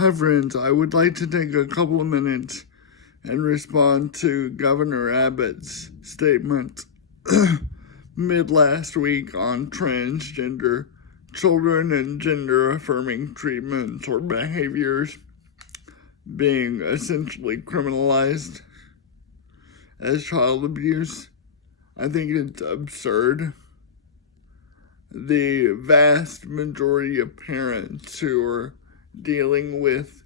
Hi friends, I would like to take a couple of minutes and respond to Governor Abbott's statement mid last week on transgender children and gender affirming treatments or behaviors being essentially criminalized as child abuse. I think it's absurd. The vast majority of parents who are dealing with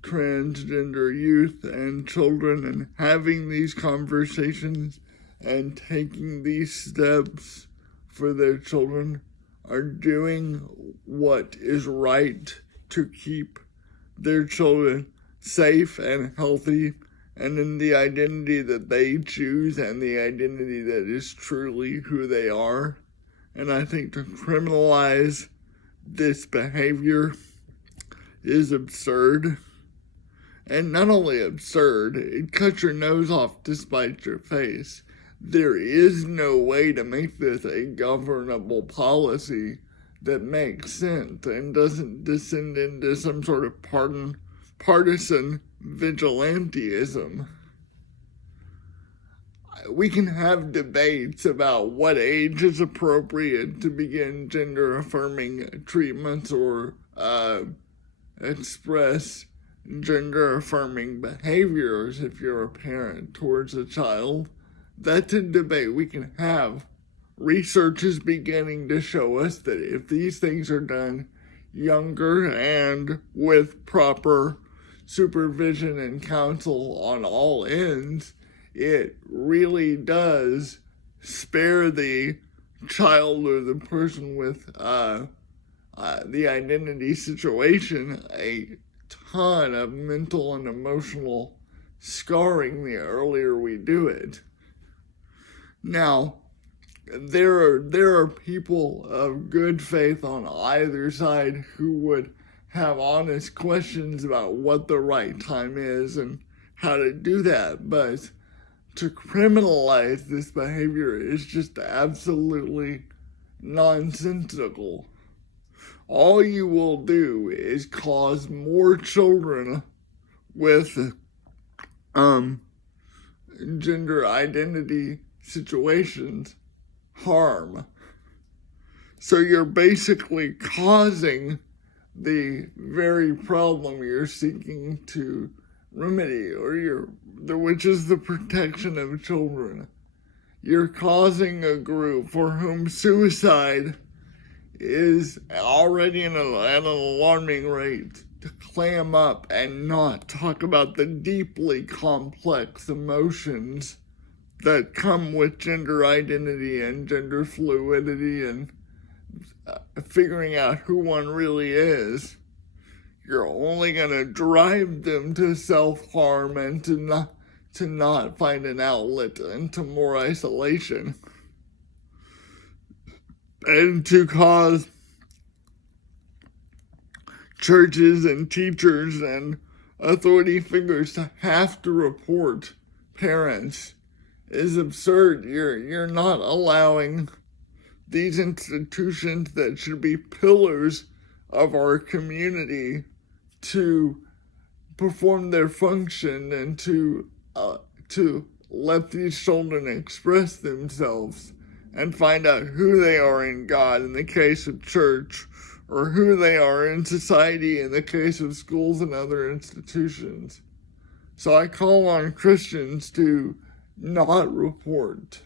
transgender youth and children and having these conversations and taking these steps for their children are doing what is right to keep their children safe and healthy and in the identity that they choose and the identity that is truly who they are. And I think to criminalize this behavior is absurd. And not only absurd, it cuts your nose off to spite your face. There is no way to make this a governable policy that makes sense and doesn't descend into some sort of partisan vigilantism. We can have debates about what age is appropriate to begin gender-affirming treatments or express gender-affirming behaviors if you're a parent towards a child. That's a debate we can have. Research is beginning to show us that if these things are done younger and with proper supervision and counsel on all ends, it really does spare the child or the person with the identity situation a ton of mental and emotional scarring the earlier we do it. Now, there are people of good faith on either side who would have honest questions about what the right time is and how to do that, but to criminalize this behavior is just absolutely nonsensical. All you will do is cause more children with gender identity situations harm. So you're basically causing the very problem you're seeking to remedy, which is the protection of children. You're causing a group for whom suicide is already at an alarming rate to clam up and not talk about the deeply complex emotions that come with gender identity and gender fluidity and figuring out who one really is. You're only going to drive them to self-harm and to not find an outlet and to more isolation. And to cause churches and teachers and authority figures to have to report parents is absurd. You're not allowing these institutions that should be pillars of our community to perform their function and to let these children express themselves and find out who they are in God in the case of church, or who they are in society in the case of schools and other institutions. So I call on Christians to not report,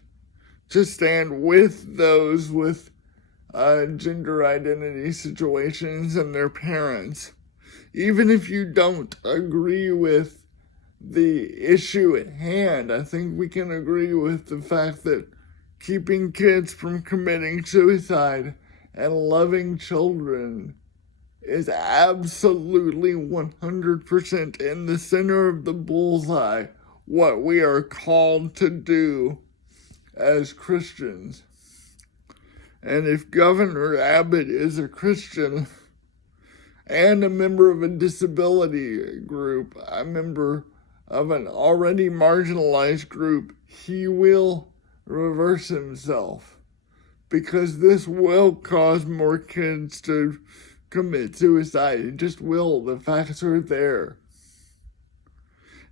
to stand with those with gender identity situations and their parents. Even if you don't agree with the issue at hand, I think we can agree with the fact that keeping kids from committing suicide and loving children is absolutely 100% in the center of the bullseye, what we are called to do as Christians. And if Governor Abbott is a Christian and a member of a disability group, a member of an already marginalized group, he will reverse himself, because this will cause more kids to commit suicide. It just will. The facts are there.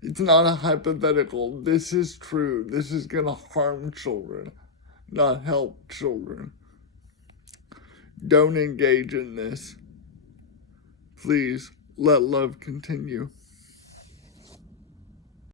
It's not a hypothetical. This is true. This is going to harm children, not help children. Don't engage in this. Please let love continue.